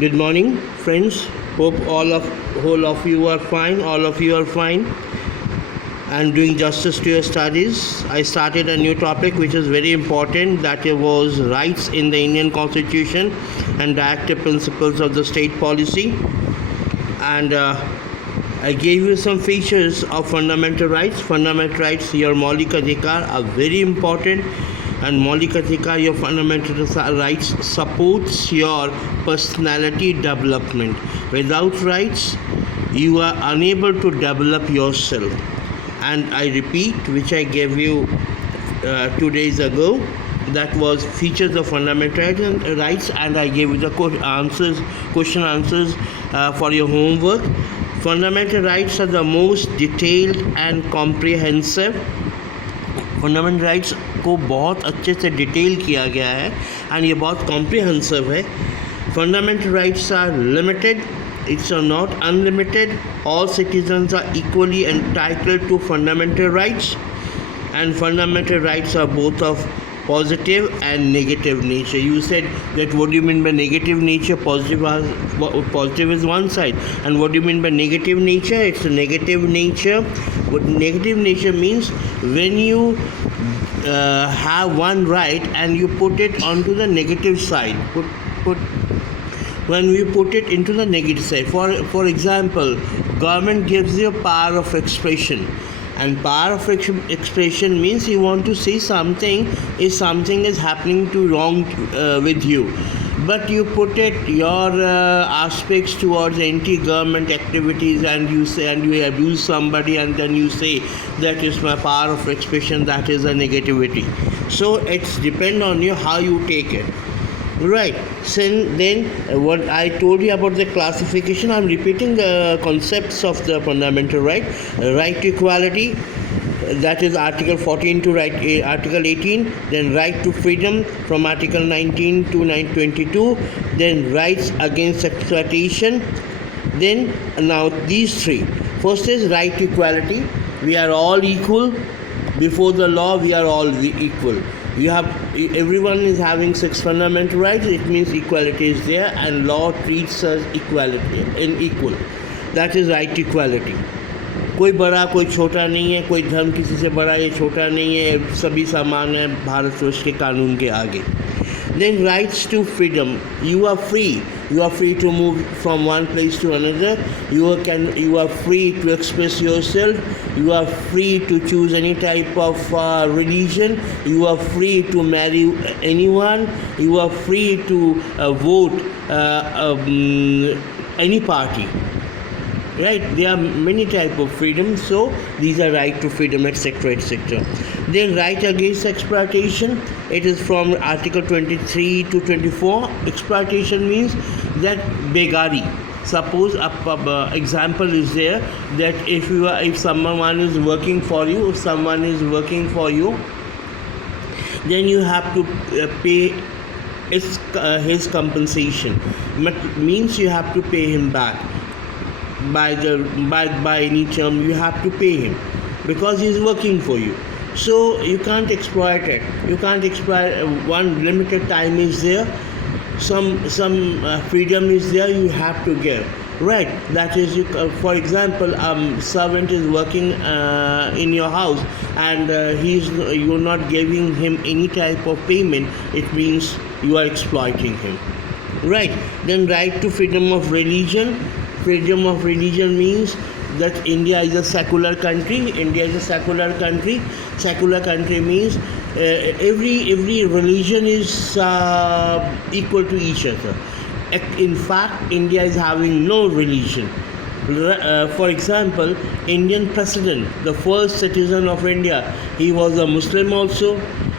Good morning, friends. Hope whole of you are fine. All of you are fine and doing justice to your studies. I started a new topic which is very important. That it was rights in the Indian Constitution and directive principles of the state policy. And I gave you some features of fundamental rights. Fundamental rights, your Maulik Adhikar, are very important. And Maulik Adhikar, your fundamental rights, supports your personality development. Without rights, you are unable to develop yourself. And I repeat, which I gave you 2 days ago, that was features of fundamental rights, and I gave you the question answers for your homework. Fundamental rights are the most detailed and comprehensive. Fundamental rights को बहुत अच्छे से detail किया गया है and ये बहुत comprehensive है. Fundamental rights are limited, it's are not unlimited. All citizens are equally entitled to fundamental rights and fundamental rights are both of positive and negative nature. You said that what do you mean by negative nature? Positive is one side, and what do you mean by negative nature? It's a negative nature. What negative nature means, when you have one right and you put it onto the negative side. When we put it into the negative side, for example, government gives you power of expression. And power of expression means you want to say something if something is happening to wrong with you, but you put it your aspects towards anti-government activities, and you say and you abuse somebody, and then you say that is my power of expression. That is a negativity. So it's depend on you how you take it. Right. So then what I told you about the classification, I'm repeating the concepts of the fundamental right. Right to equality, that is Article 14 to Article 18. Then right to freedom from Article 19 to 922. Then rights against exploitation. Then now these three. First is right to equality. We are all equal before the law. We are all equal. Everyone is having 6 fundamental rights. It means equality is there, and law treats us equal. That is right to equality. कोई बड़ा कोई छोटा नहीं है, कोई धर्म किसी से बड़ा या छोटा नहीं है, सभी समान है भारत वर्ष के कानून के आगे. Then rights to freedom. You are free. You are free to move from one place to another. You are free to express yourself. You are free to choose any type of religion. You are free to marry anyone. You are free to vote any party. Right? There are many types of freedom. So these are right to freedom, etc., etc. Then right against exploitation. It is from Article 23 to 24. Exploitation means that begari. Suppose example is there that if someone is working for you, then you have to pay his compensation. Means you have to pay him back. By any term, you have to pay him because he is working for you. So you can't exploit it. You can't exploit. One limited time is there. Some freedom is there. You have to give. Right. That is, for example, servant is working in your house, and you're not giving him any type of payment. It means you are exploiting him. Right. Then right to freedom of religion. Freedom of religion means that India is a secular country. Secular country means every religion is equal to each other. In fact, India is having no religion. For example, Indian president, the first citizen of India, he was a Muslim also,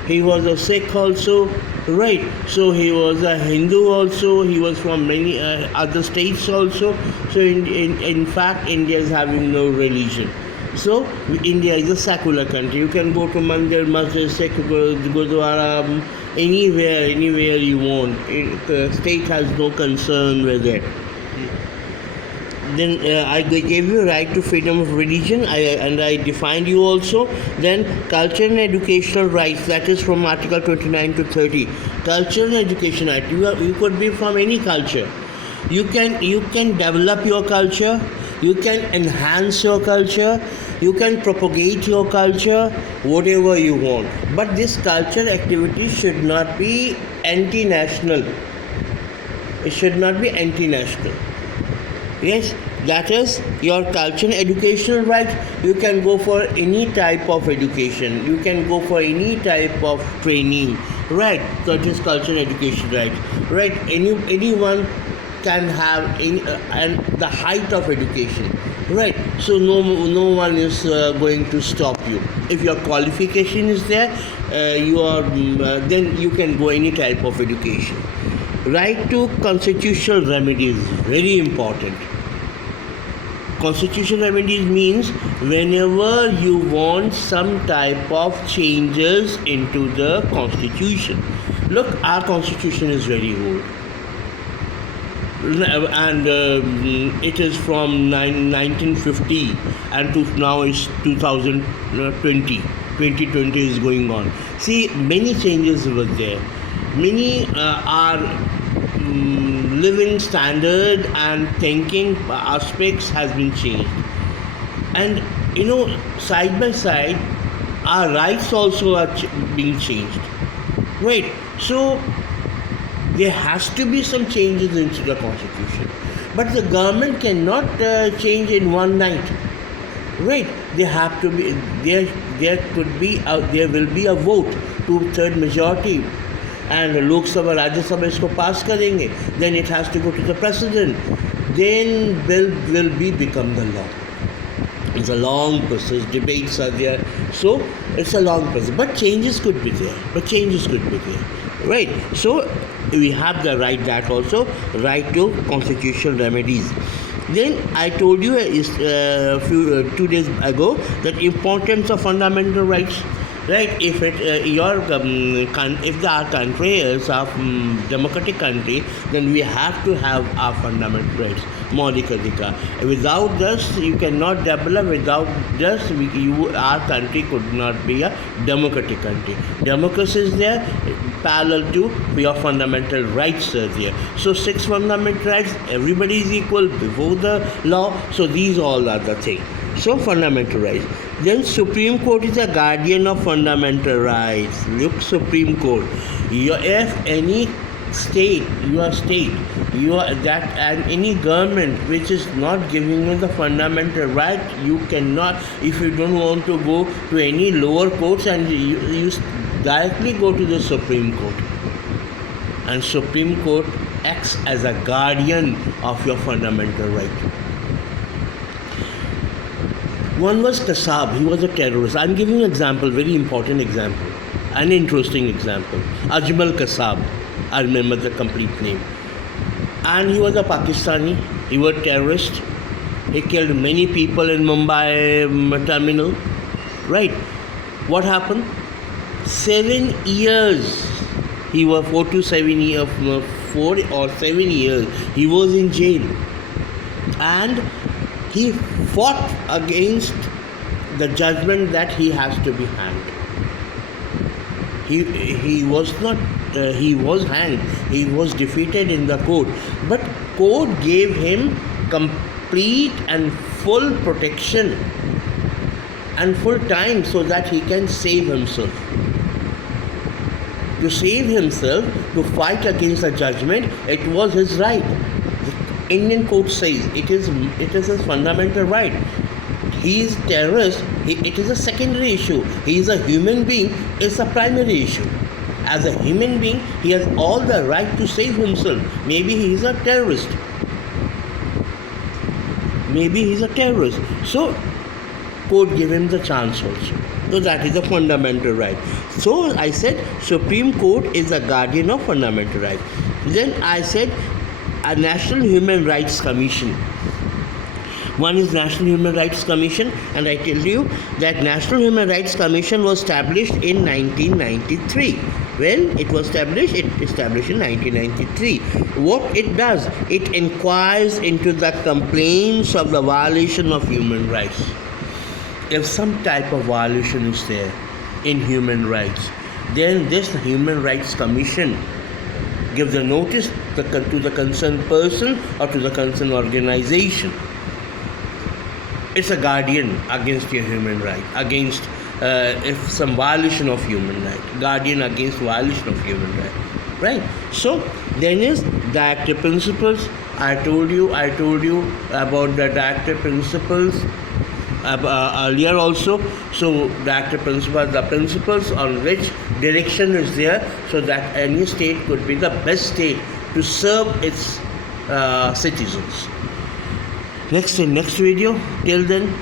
he was a Sikh also, right? So he was a Hindu also, he was from many other states also. So in fact, India is having no religion. So India is a secular country. You can go to Mandir, Masjid, Sikh, Gurdwara, anywhere you want. The state has no concern with it. Then I gave you right to freedom of religion, and I defined you also. Then culture and educational rights, that is from Article 29 to 30. Culture and education right. You could be from any culture. You can develop your culture, you can enhance your culture, you can propagate your culture, whatever you want. But this culture activity should not be anti-national. It should not be anti-national. Yes, that is your culture and educational right. You can go for any type of education. You can go for any type of training. Right. So it is culture and education right. Right. Anyone can have any, and the height of education. Right. So no one is going to stop you. If your qualification is there, then you can go any type of education. Right to constitutional remedies, very important. Constitutional remedies means whenever you want some type of changes into the constitution. Look, our constitution is very old, and it is from 1950, and to now is 2020. 2020 is going on. See, many changes were there. Many are living standard and thinking aspects has been changed, and side by side our rights also are being changed, right? So there has to be some changes into the constitution, but the government cannot change in one night, right? There have to be there will be a vote, 2/3 majority, and Lok Sabha, Rajya Sabha इसको pass करेंगे, then it has to go to the president, then will become the law. It's a long process, debates are there, so it's a long process, but changes could be there, right? So we have the right, that also right to constitutional remedies. Then I told you 2 days ago that importance of fundamental rights. Right, if our country is a democratic country, then we have to have our fundamental rights, Maulik Adhikar. Without this, you cannot develop. Without this, our country could not be a democratic country. Democracy is there, parallel to your fundamental rights are there. So 6 fundamental rights, everybody is equal before the law. So these all are the things. So fundamental rights. Then Supreme Court is a guardian of fundamental rights. Look, Supreme Court. If any state, and any government which is not giving you the fundamental right, you cannot. If you don't want to go to any lower courts, and you directly go to the Supreme Court, and Supreme Court acts as a guardian of your fundamental right. One was Kasab, he was a terrorist. I'm giving an example, very important example, an interesting example. Ajmal Kasab, I remember the complete name. And he was a Pakistani, he was a terrorist. He killed many people in Mumbai terminal, right? What happened? 7 years, he was 4 or 7 years, he was in jail. And he fought against the judgment that he has to be hanged. He was not. He was hanged. He was defeated in the court, but court gave him complete and full protection and full time so that he can save himself. To save himself, to fight against the judgment, it was his right. Indian court says it is his fundamental right. He is terrorist. It is a secondary issue. He is a human being. It's a primary issue. As a human being, he has all the right to save himself. Maybe he is a terrorist. So, court gave him the chance also. So that is a fundamental right. So I said Supreme Court is a guardian of fundamental right. Then I said a National Human Rights Commission. One is National Human Rights Commission, and I tell you that National Human Rights Commission was established in 1993. When it was established? It established in 1993. What it does? It inquires into the complaints of the violation of human rights. If some type of violation is there in human rights, then this Human Rights Commission give the notice to the concerned person or to the concerned organization. It's a guardian against your human right, against if some violation of human right, guardian against violation of human right. So then is directive principles. I told you about the directive principles earlier also. So directive principles, the principles on which direction is there, so that any state could be the best state to serve its citizens. In next video. Till then,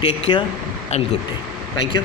take care and good day. Thank you.